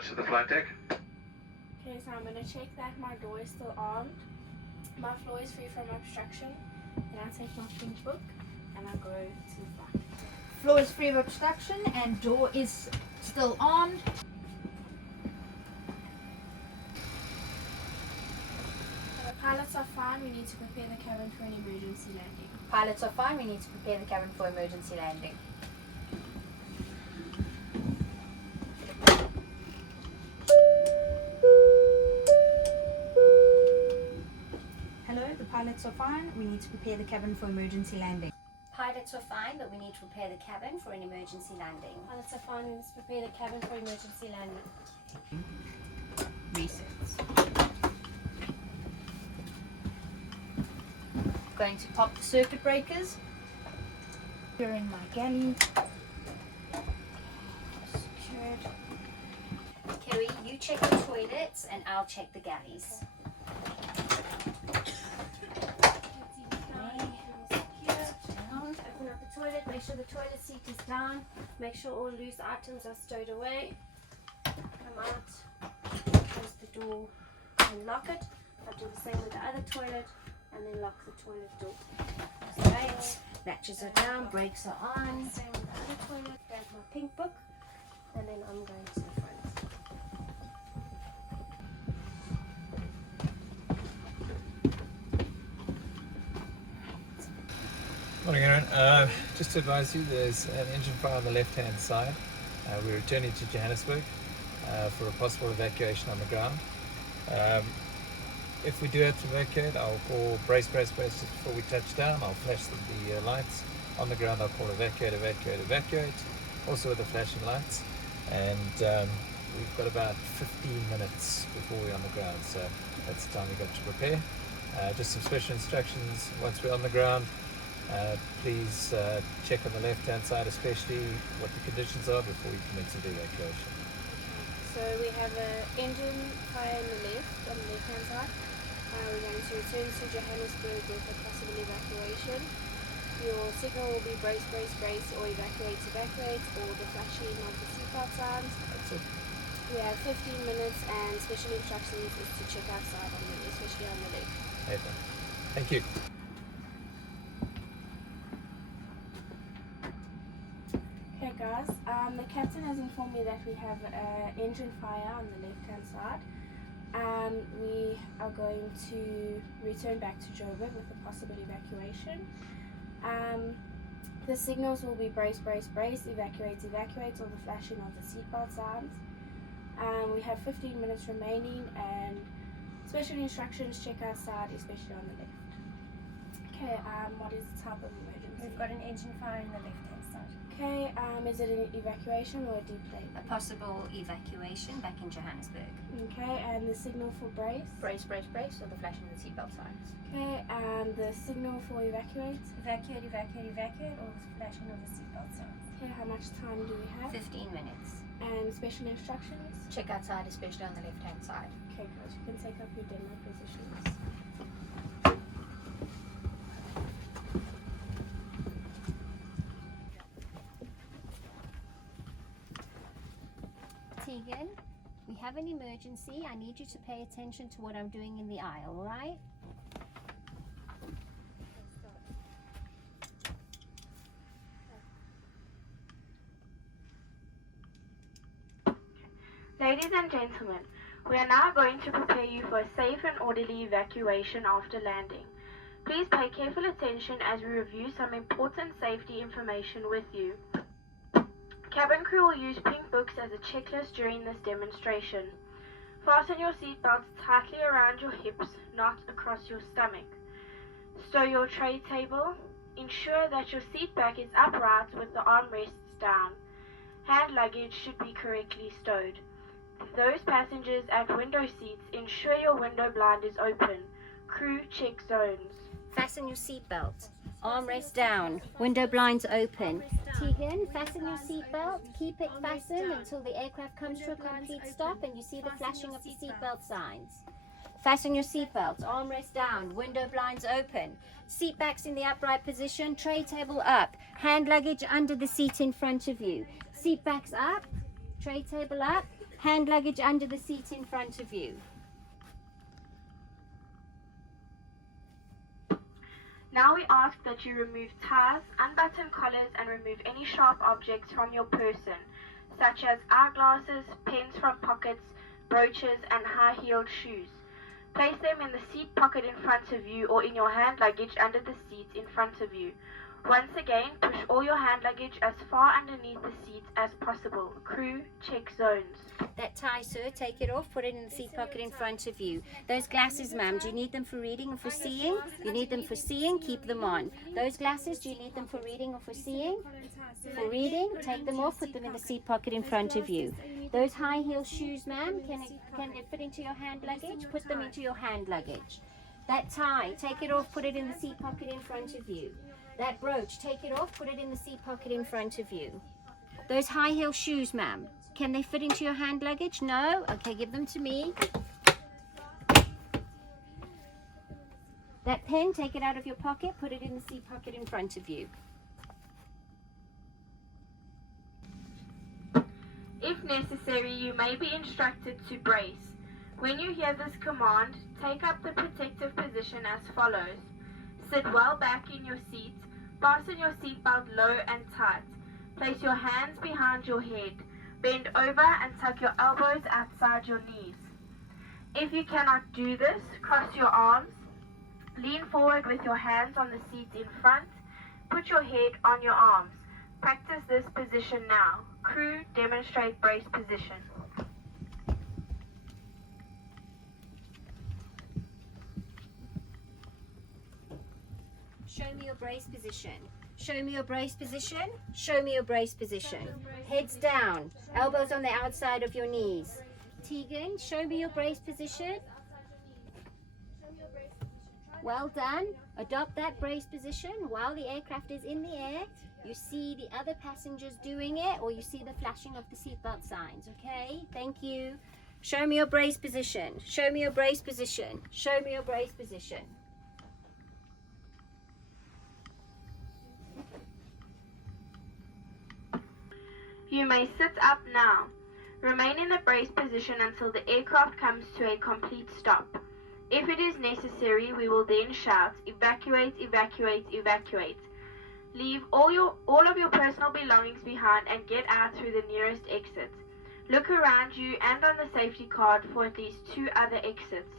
to the flight deck. Okay, so I'm going to check that my door is still armed. My floor is free from obstruction. Then I take my pink book and I go to the flight. Floor is free of obstruction and door is still armed. The pilots are fine. We need to prepare the cabin for an emergency landing. Pilots are fine. We need to prepare the cabin for emergency landing. Hello, the pilots are fine. We need to prepare the cabin for emergency landing. Pilots are fine, but we need to prepare the cabin for an emergency landing. Pilots are fine. We need to prepare the cabin for emergency landing. Resets. Going to pop the circuit breakers. Securing my galley. Secured. Kerry, you check the toilets and I'll check the galleys. Open up the toilet. Make sure the toilet seat is down. Make sure all loose items are stowed away. Come out. Close the door and lock it. I'll do the same with the other toilet. And then lock the toilet door. Right, latches are down, brakes are on. Same with the other toilet. Grab my pink book, and then I'm going to the front. Morning, Aaron. Just to advise you, there's an engine fire on the left-hand side. We're returning to Johannesburg for a possible evacuation on the ground. If we do have to evacuate, I'll call brace just before we touch down. I'll flash the lights on the ground. I'll call evacuate, also with the flashing lights. And we've got about 15 minutes before we're on the ground, so that's the time we've got to prepare. Just some special instructions once we're on the ground. Please check on the left-hand side, especially what the conditions are before you commence the evacuation. So we have an engine fire on the left-hand side. We're going to return to Johannesburg with a possible evacuation. Your signal will be brace, or evacuate, or the flashing of the seatbelt signs. That's it. We have 15 minutes and special instructions is to check outside, especially on the left. Okay. Thank you. Okay guys, the captain has informed me that we have an engine fire on the left-hand side. We are going to return back to Joburg with a possible evacuation. The signals will be brace, evacuate, or the flashing of the seatbelt signs. We have 15 minutes remaining and special instructions, check outside, especially on the left. Okay, what is the type of emergency? We've got an engine fire on the left-hand side. Okay, is it an evacuation or a deplane? A possible evacuation back in Johannesburg. Okay, and the signal for brace? Brace, or the flashing of the seatbelt signs. Okay, and the signal for evacuate? Evacuate, or the flashing of the seatbelt signs. Okay, how much time do we have? 15 minutes. And special instructions? Check outside, especially on the left-hand side. Okay, guys, you can take up your demo positions. Tegan, we have an emergency. I need you to pay attention to what I'm doing in the aisle, all right? Ladies and gentlemen, we are now going to prepare you for a safe and orderly evacuation after landing. Please pay careful attention as we review some important safety information with you. Cabin crew will use pink books as a checklist during this demonstration. Fasten your seatbelts tightly around your hips, not across your stomach. Stow your tray table. Ensure that your seat back is upright with the armrests down. Hand luggage should be correctly stowed. Those passengers at window seats, ensure your window blind is open. Crew check zones. Fasten your seatbelt. Armrest down. Window blinds open. Tegan, fasten your seatbelt. Keep it fastened until the aircraft comes to a complete stop and you see the flashing of the seatbelt signs. Fasten your seatbelt. Armrest down. Window blinds open. Seat backs in the upright position. Tray table up. Hand luggage under the seat in front of you. Seat backs up. Tray table up. Hand luggage under the seat in front of you. Now we ask that you remove ties, unbutton collars, and remove any sharp objects from your person, such as eyeglasses, pens from pockets, brooches, and high-heeled shoes. Place them in the seat pocket in front of you or in your hand luggage under the seat in front of you. Once again, push all your hand luggage as far underneath the seat as possible. Crew, check zones. That tie, sir, take it off, put it in the seat pocket in front of you. Those glasses, ma'am, do you need them for reading or for seeing? You need them for seeing, keep them on. Those glasses, do you need them for reading or for seeing? For reading, take them off, put them in the seat pocket in front of you. Those high heel shoes, ma'am, can it fit into your hand luggage? Put them into your hand luggage. That tie, take it off, put it in the seat pocket in front of you. That brooch, take it off, put it in the seat pocket in front of you. Those high heel shoes, ma'am, can they fit into your hand luggage? No? Okay, give them to me. That pen, take it out of your pocket, put it in the seat pocket in front of you. If necessary, you may be instructed to brace. When you hear this command, take up the protective position as follows. Sit well back in your seat, fasten your seatbelt low and tight. Place your hands behind your head. Bend over and tuck your elbows outside your knees. If you cannot do this, cross your arms. Lean forward with your hands on the seat in front. Put your head on your arms. Practice this position now. Crew, demonstrate brace position. Show me your brace position. Show me your brace position. Show me your brace position. Heads down. Elbows on the outside of your knees. Tegan, show me your brace position. Well done. Adopt that brace position while the aircraft is in the air. You see the other passengers doing it, or you see the flashing of the seatbelt signs, okay? Thank you. Show me your brace position. Show me your brace position. Show me your brace position. You may sit up now. Remain in the brace position until the aircraft comes to a complete stop. If it is necessary, we will then shout, evacuate, evacuate, evacuate. Leave all of your personal belongings behind and get out through the nearest exit. Look around you and on the safety card for at least 2 other exits.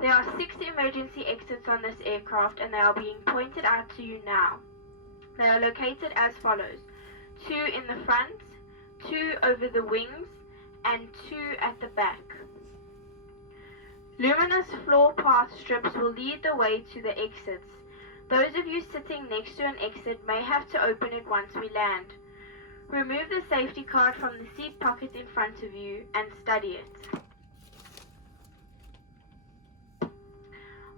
There are 6 emergency exits on this aircraft and they are being pointed out to you now. They are located as follows. 2 in the front, 2 over the wings, and 2 at the back. Luminous floor path strips will lead the way to the exits. Those of you sitting next to an exit may have to open it once we land. Remove the safety card from the seat pocket in front of you and study it.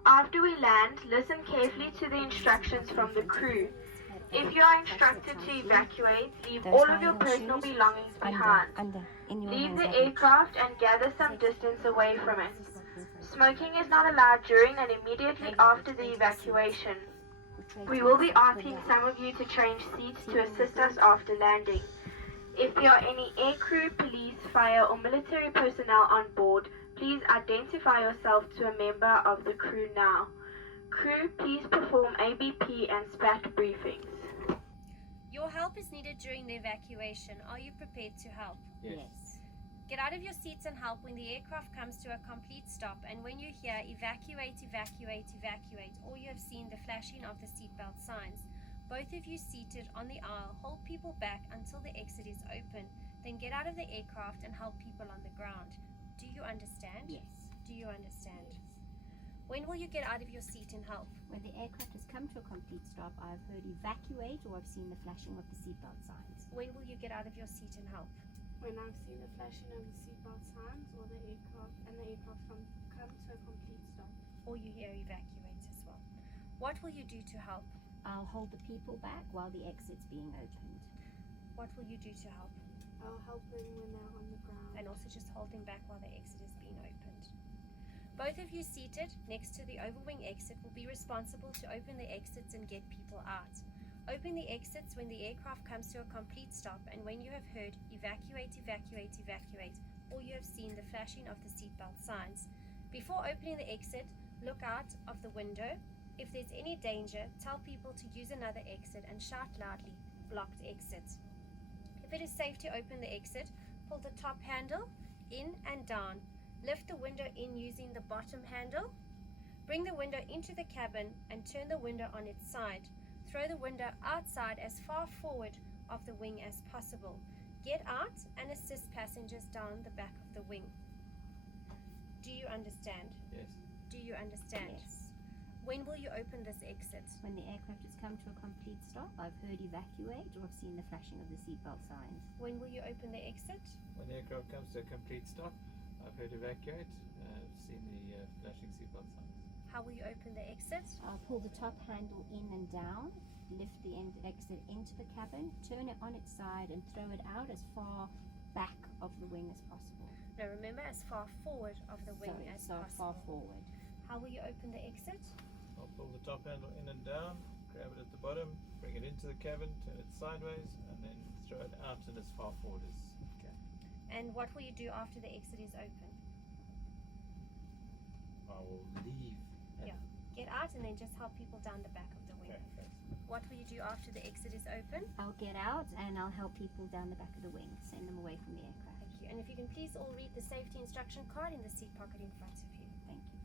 After we land, listen carefully to the instructions from the crew. If you are instructed to evacuate, leave all of your personal belongings behind. Leave the aircraft and gather some distance away from it. Smoking is not allowed during and immediately after the evacuation. We will be asking some of you to change seats to assist us after landing. If there are any aircrew, police, fire or military personnel on board, please identify yourself to a member of the crew now. Crew, please perform ABP and SPAT briefings. Your help is needed during the evacuation. Are you prepared to help? Yes. Get out of your seats and help when the aircraft comes to a complete stop, and when you hear evacuate, evacuate, evacuate, or you have seen the flashing of the seatbelt signs. Both of you seated on the aisle, hold people back until the exit is open, then get out of the aircraft and help people on the ground. Do you understand? Yes. Do you understand? When will you get out of your seat and help? When the aircraft has come to a complete stop, I've heard evacuate or I've seen the flashing of the seatbelt signs. When will you get out of your seat and help? When I've seen the flashing of the seatbelt signs or the aircraft come to a complete stop. Or you hear evacuate as well. What will you do to help? I'll hold the people back while the exit's being opened. What will you do to help? I'll help them when they're on the ground. And also just holding back while the exit is being opened. Both of you seated next to the overwing exit will be responsible to open the exits and get people out. Open the exits when the aircraft comes to a complete stop, and when you have heard evacuate, evacuate, evacuate, or you have seen the flashing of the seatbelt signs. Before opening the exit, look out of the window. If there's any danger, tell people to use another exit and shout loudly, "Blocked exit." If it is safe to open the exit, pull the top handle in and down. Lift the window in using the bottom handle. Bring the window into the cabin and turn the window on its side. Throw the window outside as far forward of the wing as possible. Get out and assist passengers down the back of the wing. Do you understand? Yes. Do you understand? Yes. When will you open this exit? When the aircraft has come to a complete stop, I've heard evacuate or I've seen the flashing of the seatbelt signs. When will you open the exit? When the aircraft comes to a complete stop, I've heard evacuate. I've seen the flashing seatbelt signs. How will you open the exit? I'll pull the top handle in and down, lift the exit into the cabin, turn it on its side and throw it out as far back of the wing as possible. Now remember, as far forward of the wing as so possible. far forward. How will you open the exit? I'll pull the top handle in and down, grab it at the bottom, bring it into the cabin, turn it sideways, and then throw it out and as far forward as you can. And what will you do after the exit is open? I will leave. Yeah. Get out and then just help people down the back of the wing. Okay, thanks. What will you do after the exit is open? I'll get out and I'll help people down the back of the wing, send them away from the aircraft. Thank you. And if you can please all read the safety instruction card in the seat pocket in front of you. Thank you.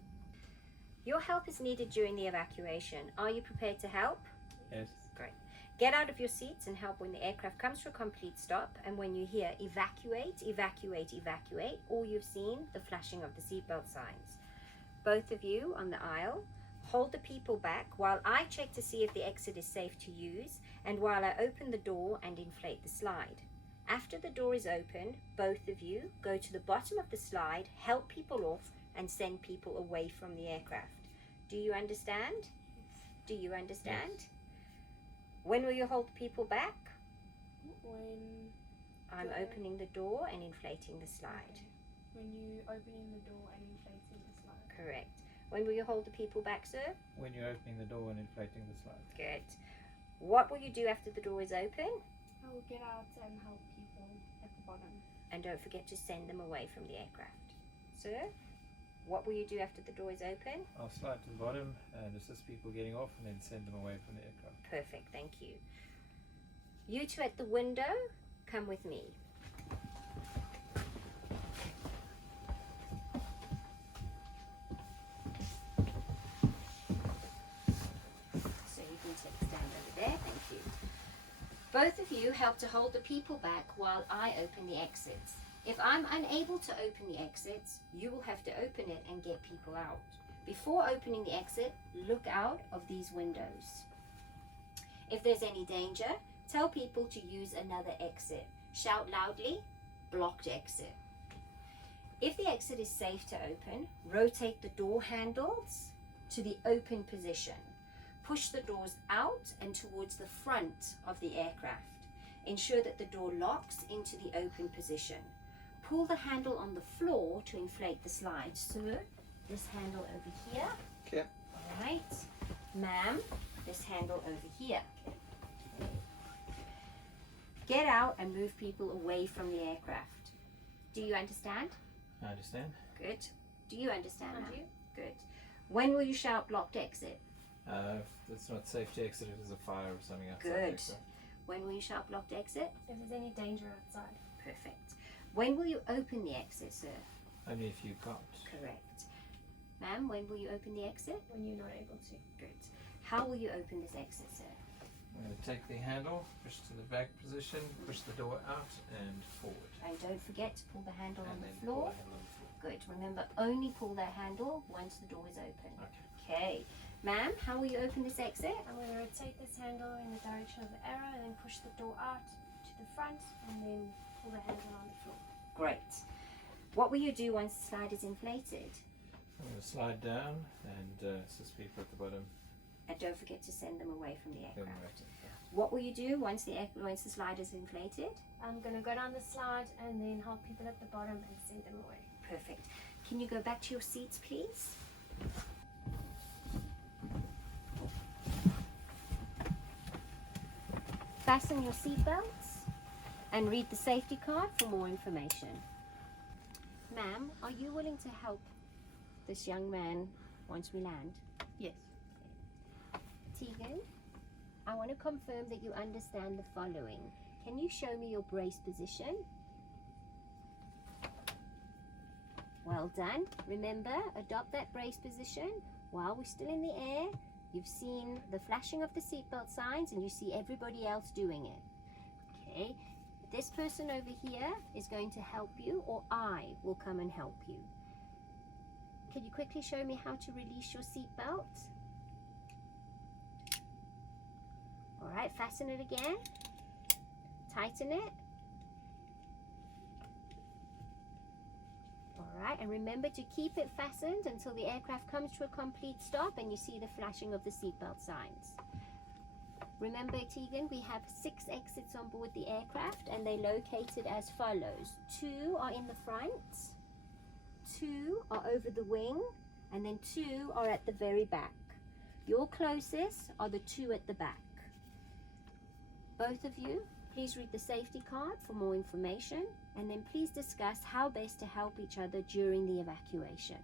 Your help is needed during the evacuation. Are you prepared to help? Yes. Great. Get out of your seats and help when the aircraft comes to a complete stop, and when you hear evacuate, evacuate, evacuate, or you've seen the flashing of the seatbelt signs. Both of you on the aisle, hold the people back while I check to see if the exit is safe to use and while I open the door and inflate the slide. After the door is open, both of you go to the bottom of the slide, help people off and send people away from the aircraft. Do you understand? Do you understand? Yes. When will you hold people back? When I'm opening the door and inflating the slide. when you opening the door and inflating the slide. Correct. When will you hold the people back, sir? When you're opening the door and inflating the slide. Good. What will you do after the door is open? I will get out and help people at the bottom. And don't forget to send them away from the aircraft. Sir, what will you do after the door is open? I'll slide to the bottom and assist people getting off and then send them away from the aircraft. Perfect, thank you. You two at the window, come with me. So you can stand over there, thank you. Both of you help to hold the people back while I open the exits. If I'm unable to open the exits, you will have to open it and get people out. Before opening the exit, look out of these windows. If there's any danger, tell people to use another exit. Shout loudly, "Blocked exit." If the exit is safe to open, rotate the door handles to the open position. Push the doors out and towards the front of the aircraft. Ensure that the door locks into the open position. Pull the handle on the floor to inflate the slide. Sir, this handle over here. Okay. All right. Ma'am, this handle over here. Get out and move people away from the aircraft. Do you understand? I understand. Good. Do you understand? I ma'am? do. Good. When will you shout blocked exit? If it's not safe to exit, it is a fire or something outside. the Good. aircraft. When will you shout blocked exit? If there's any danger outside. Perfect. When will you open the exit, sir? Only if you can't. Correct. Ma'am, when will you open the exit? When you're not able to. Good. How will you open this exit, sir? I'm going to take the handle, push to the back position, push the door out and forward. And don't forget to pull the handle on And the then pull floor. the handle on the floor. Good. Remember, only pull that handle once the door is open. Okay. Okay. Ma'am, how will you open this exit? I'm going to rotate this handle in the direction of the arrow and then push the door out to the front and then pull the handle on the floor. Great. What will you do once the slide is inflated? I'm going to slide down and assist people at the bottom. And don't forget to send them away from the Then aircraft. right. What will you do once the slide is inflated? I'm going to go down the slide and then help people at the bottom and send them away. Perfect. Can you go back to your seats, please? Fasten your seatbelts and read the safety card for more information. Ma'am, are you willing to help this young man once we land? Yes. Tegan, I want to confirm that you understand the following. Can you show me your brace position? Well done. Remember, adopt that brace position while we're still in the air. You've seen the flashing of the seatbelt signs and you see everybody else doing it. Okay, this person over here is going to help you, or I will come and help you. Can you quickly show me how to release your seatbelt? Alright, fasten it again. Tighten it. Alright, and remember to keep it fastened until the aircraft comes to a complete stop and you see the flashing of the seatbelt signs. Remember, Tegan, we have 6 exits on board the aircraft and they're located as follows. 2 are in the front, 2 are over the wing, and then 2 are at the very back. Your closest are the 2 at the back. Both of you, please read the safety card for more information, and then please discuss how best to help each other during the evacuation.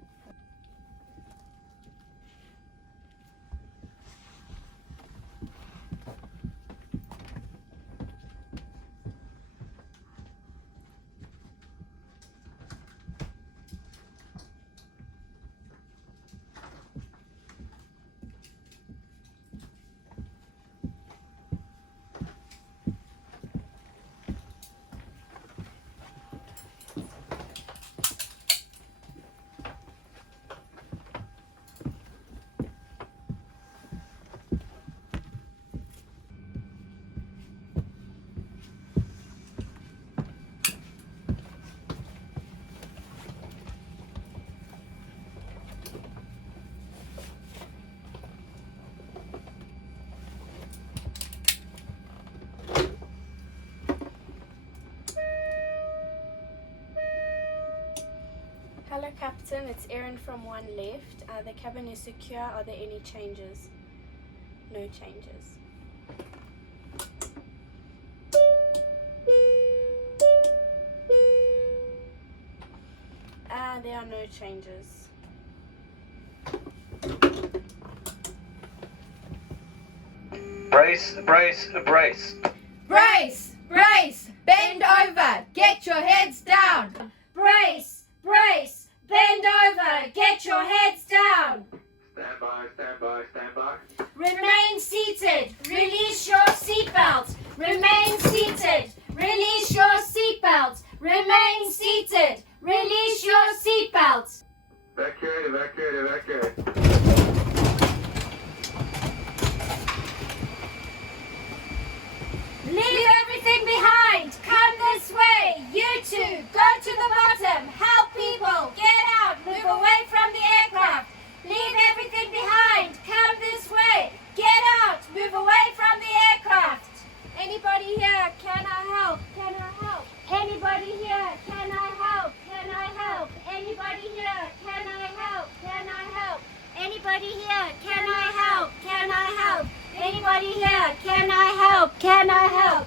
Hello Captain, it's Erin from One Left. The cabin is secure. Are there any changes? No changes. There are no changes. Brace, brace, brace. Brace! Brace! Bend over! Get your heads down! Brace! Brace! Bend over! Get your heads down! Stand by, stand by, stand by. Remain seated! Release your seatbelt! Remain seated! Release your seatbelt! Remain seated! Release your seatbelt! Evacuate, evacuate, evacuate. Leave everything behind! Come this way! You two, go to the bottom! Help people! Get out! Move away from the aircraft! Leave everything behind! Come this way! Get out! Move away from the aircraft! Anybody here? Can I help? Can I help? Anybody here? Can I help? Can I help? Anybody here? Can I help? Can I help? Anybody here? Can I help? Can I help? Anybody here? Can I help? Can I help?